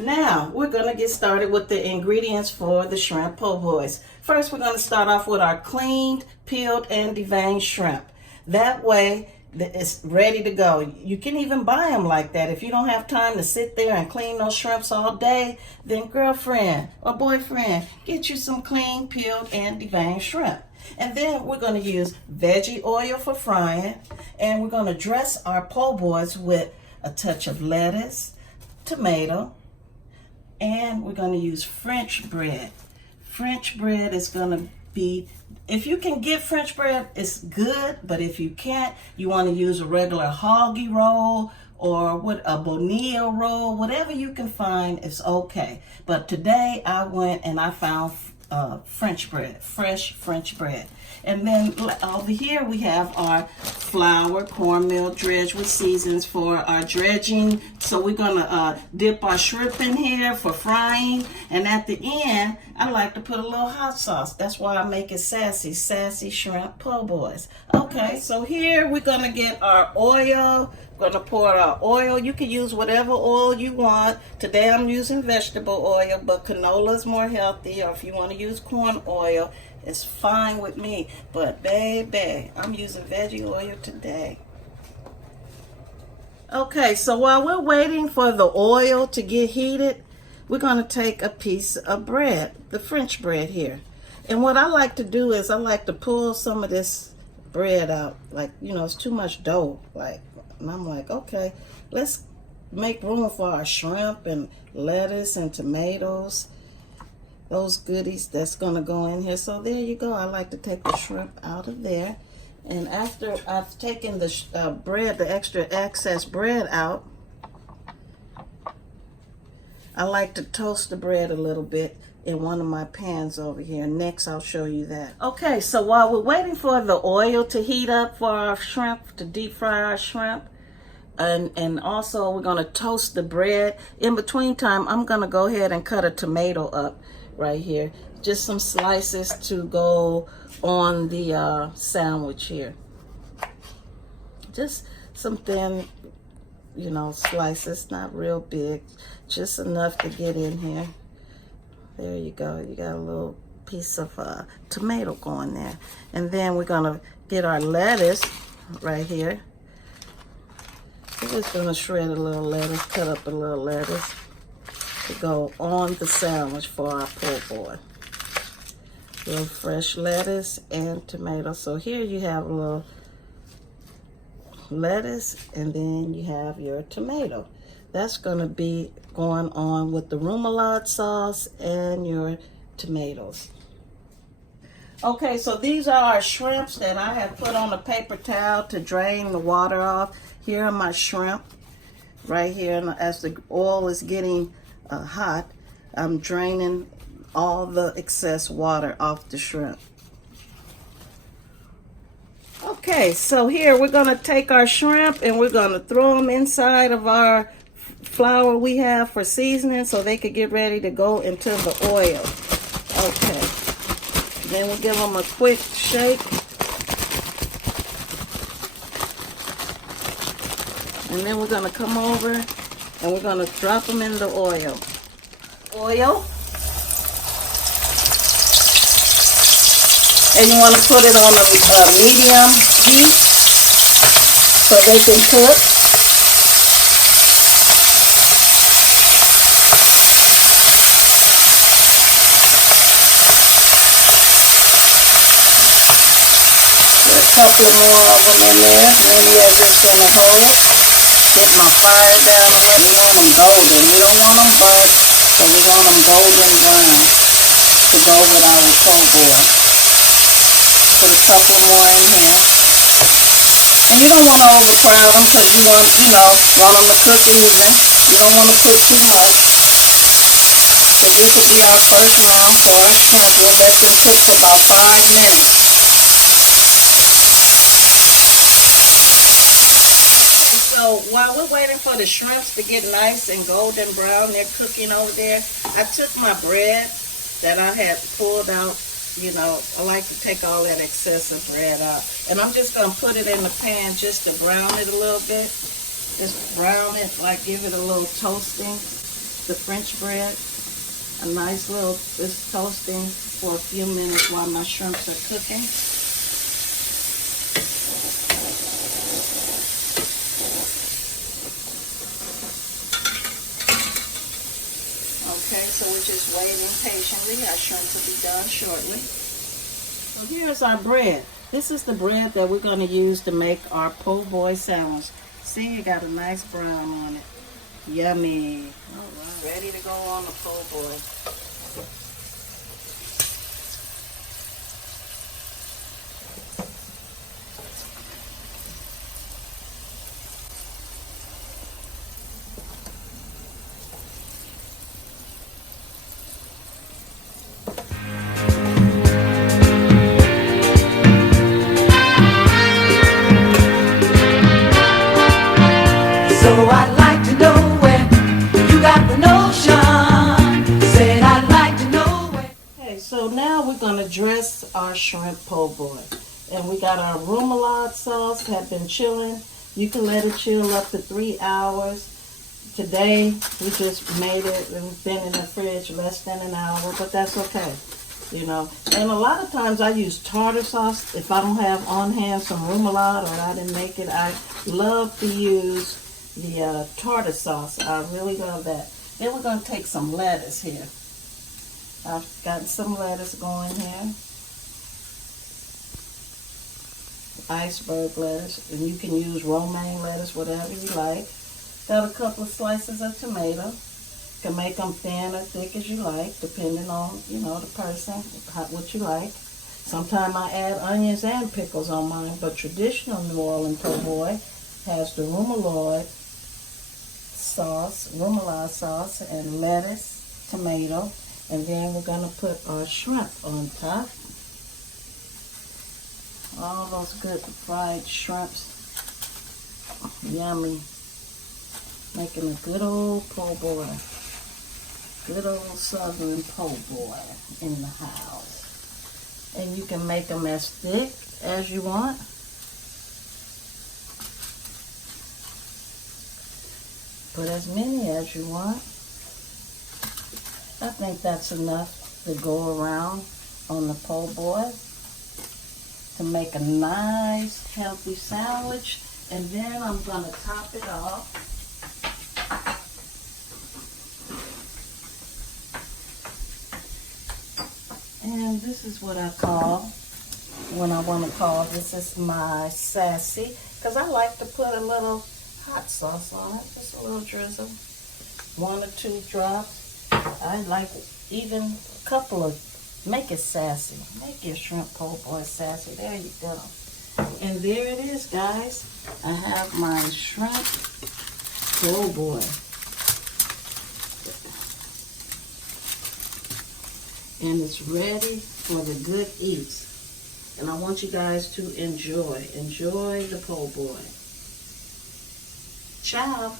Now, we're going to get started with the ingredients for the shrimp po' boys. First, we're going to start off with our cleaned, peeled, and deveined shrimp. That way, it's ready to go. You can even buy them like that. If you don't have time to sit there and clean those shrimps all day, then girlfriend or boyfriend, get you some clean, peeled, and deveined shrimp. And then we're going to use veggie oil for frying. And we're going to dress our po' boys with a touch of lettuce, tomato, and we're going to use French bread. French bread is going to be, if you can get French bread, it's good. But if you can't, you want to use a regular hoggy roll or a bonilla roll. Whatever you can find is okay. But today I went and I found French bread, fresh French bread. And then over here we have our flour, cornmeal dredge with seasons for our dredging. So we're gonna dip our shrimp in here for frying. And at the end, I like to put a little hot sauce. That's why I make it Sassy, Sassy Shrimp Po' Boys. Okay, so here we're gonna get our oil. We're gonna pour our oil. You can use whatever oil you want. Today I'm using vegetable oil, but canola is more healthy. Or if you want to use corn oil, it's fine with me. But baby, I'm using veggie oil today. Okay, so while we're waiting for the oil to get heated, we're gonna take a piece of bread, the French bread here. And what I like to do is I like to pull some of this bread out. Like, you know, it's too much dough. And I'm like, okay, let's make room for our shrimp and lettuce and tomatoes. Those goodies that's gonna go in here. So there you go. I like to take the shrimp out of there. And after I've taken the bread, the extra excess bread out, I like to toast the bread a little bit in one of my pans over here. Next, I'll show you that. Okay, so while we're waiting for the oil to heat up for our shrimp, to deep fry our shrimp, and also we're gonna toast the bread. In between time, I'm gonna go ahead and cut a tomato up right here. Just some slices to go on the sandwich here. Just some thin, you know, slices, not real big, just enough to get in here. There you go. You got a little piece of tomato going there. And then we're gonna get our lettuce right here. We're just gonna shred a little lettuce, cut up a little lettuce to go on the sandwich for our po' boy. A little fresh lettuce and tomato. So here you have a little lettuce and then you have your tomato. That's gonna be going on with the remoulade sauce and your tomatoes. Okay, so these are our shrimps that I have put on a paper towel to drain the water off. Here are my shrimp right here, and as the oil is getting hot, I'm draining all the excess water off the shrimp. Okay, so here we're gonna take our shrimp and we're gonna throw them inside of our flour we have for seasoning so they could get ready to go into the oil. Okay, then we'll give them a quick shake. And then we're gonna come over and we're gonna drop them in the oil. And you wanna put it on a medium heat so they can cook. A couple more of them in there. Maybe I'm just gonna hold it. Keep my fire down a little. We want them golden. We don't want them burnt, but we want them golden brown to go with our po' boy. put a couple more in here. And you don't want to overcrowd them because you want, want them to cook even. You don't want to put too much. Because this will be our first round for our shrimp. We'll let them cook for about 5 minutes. So while we're waiting for the shrimps to get nice and golden brown, they're cooking over there, I took my bread that I had pulled out. I like to take all that excessive bread out. And I'm just going to put it in the pan just to brown it a little bit. Just brown it, like give it a little toasting, the French bread. A nice little, just toasting for a few minutes while my shrimps are cooking. Okay, so we're just waiting patiently. Our shrimp will be done shortly. So here's our bread. This is the bread that we're going to use to make our po' boy sandwich. See, it got a nice brown on it. Yummy. All right, ready to go on the po' boy. So now we're going to dress our shrimp po' boy. And we got our remoulade sauce have been chilling. You can let it chill up to 3 hours. Today we just made it. It's been in the fridge less than an hour, but that's okay. And a lot of times I use tartar sauce if I don't have on hand some remoulade or I didn't make it. I love to use the tartar sauce. I really love that. Then we're going to take some lettuce here. I've got some lettuce going here. Iceberg lettuce. And you can use romaine lettuce, whatever you like. Got a couple of slices of tomato. You can make them thin or thick as you like, depending on, the person, what you like. Sometimes I add onions and pickles on mine, but traditional New Orleans po' boy has the remoulade sauce, and lettuce, tomato. And then we're going to put our shrimp on top. All those good fried shrimps. Yummy. Making a good old po' boy. Good old southern po' boy in the house. And you can make them as thick as you want. Put as many as you want. I think that's enough to go around on the po' boy to make a nice healthy sandwich. And then I'm going to top it off and this is what I call, this is my Sassy, because I like to put a little hot sauce on it, just a little drizzle, 1 or 2 drops. I like even a couple of, make it sassy. Make your shrimp po' boy sassy. There you go. And there it is, guys. I have my shrimp po' boy. And it's ready for the good eats. And I want you guys to enjoy the po' boy. Ciao.